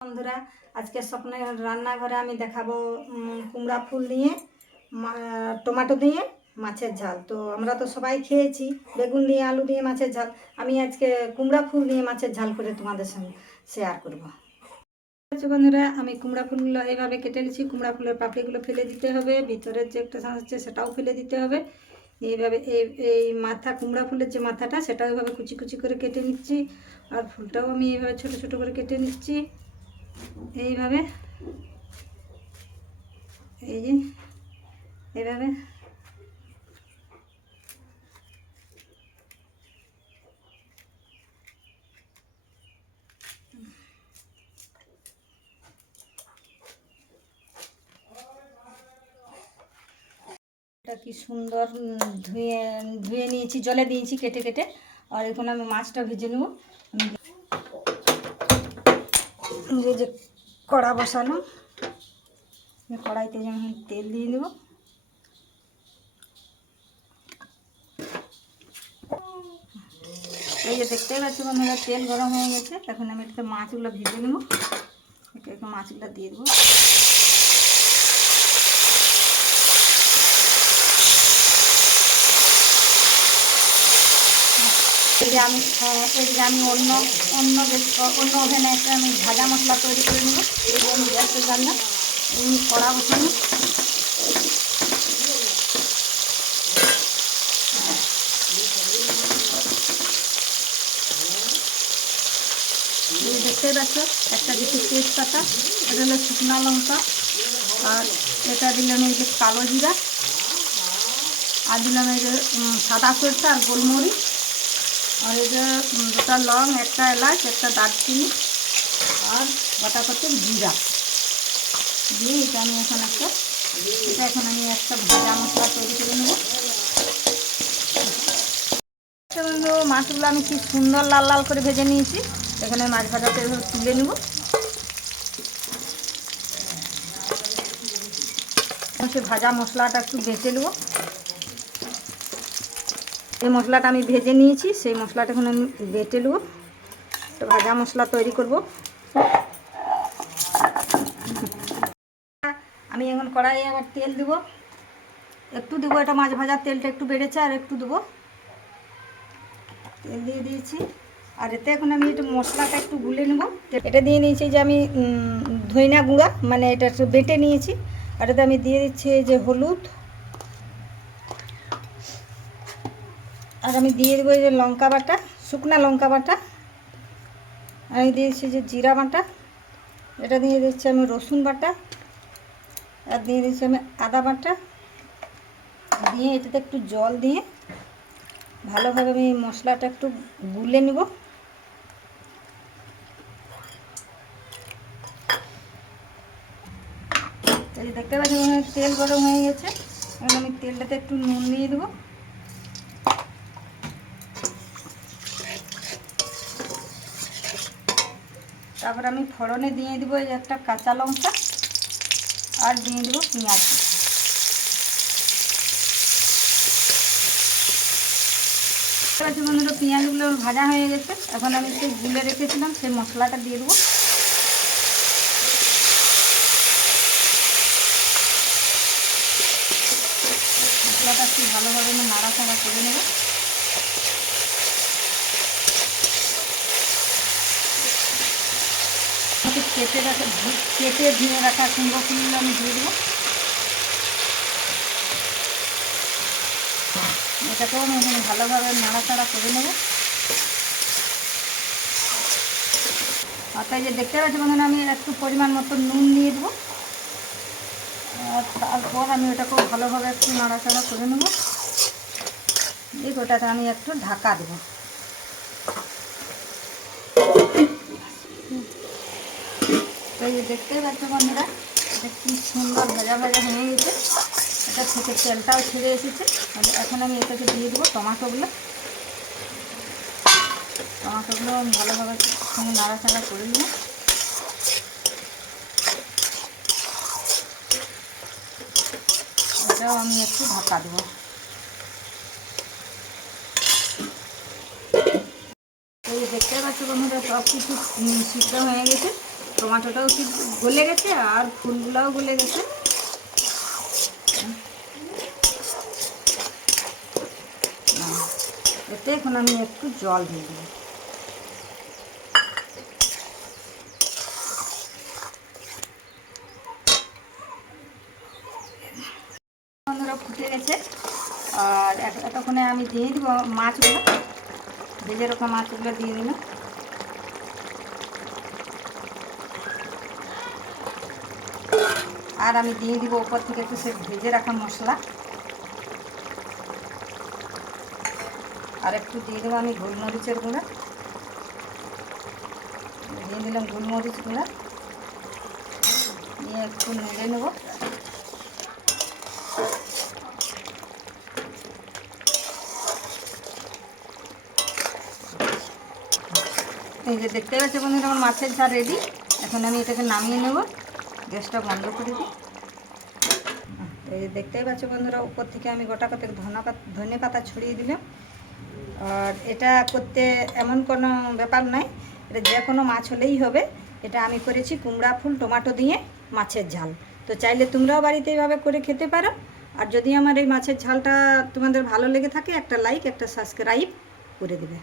বন্ধুরা, আজকে স্বপ্নের রান্নাঘরে আমি দেখাবো কুমড়া ফুল দিয়ে টমেটো দিয়ে মাছের ঝাল। তো আমরা তো সবাই খেয়েছি বেগুন দিয়ে আলু দিয়ে মাছের ঝাল। আমি আজকে কুমড়া ফুল দিয়ে মাছের ঝাল করে তোমাদের সঙ্গে শেয়ার করব। বন্ধুরা, আমি কুমড়া ফুলগুলো এইভাবে কেটে নিচ্ছি। কুমড়া ফুলের পাপড়িগুলো ফেলে দিতে হবে, ভিতরের যে একটা শাঁস আছে সেটাও ফেলে দিতে হবে। এইভাবে এই মাথা, কুমড়া ফুলের যে মাথাটা সেটাও এইভাবে কুচি কুচি করে কেটে নিচ্ছি। আর ফুলটাও আমি এইভাবে ছোটো ছোটো করে কেটে নিচ্ছি। এইভাবে এই যে এইভাবে এটা কি সুন্দর ধুয়ে ধুয়ে নিয়েছি, জলে দিয়েছি কেটে কেটে। আর এখন আমি মাছটা ভেজে নেব। যে কড়া বসানো, কড়াইতে যেমন তেল দিয়ে দেবো। এই যে দেখতেই পাচ্ছি বন্ধুরা, তেল গরম হয়ে গেছে। এখন আমি এটাতে মাছগুলো ভেজে নেবো। মাছগুলো দিয়ে দেবো। এদিকে আমি অন্য ওভেনে একটা আমি ভাজা মশলা তৈরি করে নেব। এই যে আমি গ্যাসের রান্না কড়া বসানো। দেখতেই পাচ্ছ, একটা দিচ্ছি তেজপাতা, এটা হলো শুকনো লঙ্কা, আর এটা দিলাম এই যে কালো জিরা, আর দিলাম এই যে সাদা সরষে আর গোলমরিচ, আর এই যে দুটা লং, একটা এলাচ, একটা দারচিনি, আর বাটা করতে জিরা দিয়ে এটা আমি এখন একটা ভাজা মশলা তৈরি করে নেব। বন্ধু, মাছগুলো আমি কি সুন্দর লাল লাল করে ভেজে নিয়েছি। এখানে মাছ ভাজাতে তুলে নেব। সে ভাজা মশলাটা একটু বেটে নেব। এই মশলাটা আমি ভেজে নিয়েছি, সেই মশলাটা এখন আমি বেটে নেব। তো ভাজা মশলা তৈরি করব। আমি এখন কড়াইয়ে আবার তেল দেবো, একটু দেবো। এটা মাছ ভাজার তেলটা একটু বেড়েছে, আর একটু দেবো। তেল দিয়ে দিয়েছি, আর এতে এখন আমি এটা মশলাটা একটু গুলে নেব। এটা দিয়ে নিয়েছি যে আমি ধইনা গুঁড়া, মানে এটা একটু বেটে নিয়েছি। আর এতে আমি দিয়ে দিচ্ছি এই যে হলুদ, আর আমি দিয়ে দেবো এই যে লঙ্কা বাটা, শুকনা লঙ্কা বাটা। আমি দিয়েছি যে জিরা বাটা, এটা দিয়ে দিচ্ছি আমি রসুন বাটা, আর দিয়ে দিচ্ছি আমি আদা বাটা। দিয়ে এটাতে একটু জল দিয়ে ভালোভাবে আমি মশলাটা একটু গুলে নেব। এই দেখতে পাচ্ছি তেল গরম হয়ে গেছে। এখন আমি তেলটাতে একটু নুন দিয়ে দেবো। তারপর আমি ফোড়নে দিয়ে দেবো এই একটা কাঁচা লঙ্কা, আর দিয়ে দেবো পেঁয়াজ। বন্ধুরা, পেঁয়াজগুলো ভাজা হয়ে গেছে। এখন আমি সেই গুলে রেখেছিলাম সেই মশলাটা দিয়ে দেবো। মশলাটা একটু ভালোভাবে আমি নাড়াচাড়া করে নেব। কেটে ধুয়ে রাখা কুমড়ো ফুলগুলো আমি দিয়ে দেবো। এটাকেও আমি এখানে ভালোভাবে নাড়াচাড়া করে নেব। অর্থাৎ যে দেখতে পাচ্ছি বন্ধুরা, আমি একটু পরিমাণ মতো নুন দিয়ে দেবো। আর তারপর আমি ওটাকেও ভালোভাবে একটু নাড়াচাড়া করে নেব। এই ওটাতে আমি একটু ঢাকা দেবো। এই যে দেখতেই পাচ্ছ বন্ধুরা, এটা কি সুন্দর ভাজা ভাজা হয়ে গেছে। এটা থেকে তেলটাও ছেড়ে এসেছে। এখন আমি এটাকে দিয়ে দেবো টমেটোগুলো আমি ভালোভাবে সঙ্গে নাড়াচাড়া করে নেব। এটাও আমি একটু ঢাকা দেবো। এই দেখতে পাচ্ছ বন্ধুরা, সব কিছু সিদ্ধ হয়ে গেছে। টমেটোটাও কি গলে গেছে আর ফুলগুলোও গলে গেছে। এতে এখন আমি একটু জল দিয়ে দিই। বন্ধুরা ফুটে গেছে, আর এতক্ষণে আমি দিয়ে দিব মাছগুলো, ভেজে রাখা মাছগুলো দিয়ে দিলাম। আর আমি দিয়ে দিব উপর থেকে একটু সে ভেজে রাখা মশলা, আর একটু দিয়ে দেবো আমি গোলমরিচের গুঁড়া, দিয়ে দিলাম গোলমরিচ গুঁড়া, দিয়ে একটু নেড়ে নেব। এই যে দেখতে পাচ্ছি বন্ধুরা আমার মাছের ঝাল রেডি। এখন আমি এটাকে নামিয়ে নেব, গ্যাসটা বন্ধ করে দিই। এই যে দেখতেই পাচ্ছি বন্ধুরা উপর থেকে আমি গোটা কতক ধনে পাতা ছড়িয়ে দিলাম। আর এটা করতে এমন কোনো ব্যাপার নাই, এটা যে কোনো মাছ হলেই হবে। এটা আমি করেছি কুমড়া ফুল টমেটো দিয়ে মাছের ঝাল। তো চাইলে তোমরাও বাড়িতে এইভাবে করে খেতে পারো। আর যদি আমার এই মাছের ঝালটা তোমাদের ভালো লেগে থাকে, একটা লাইক একটা সাবস্ক্রাইব করে দেবে।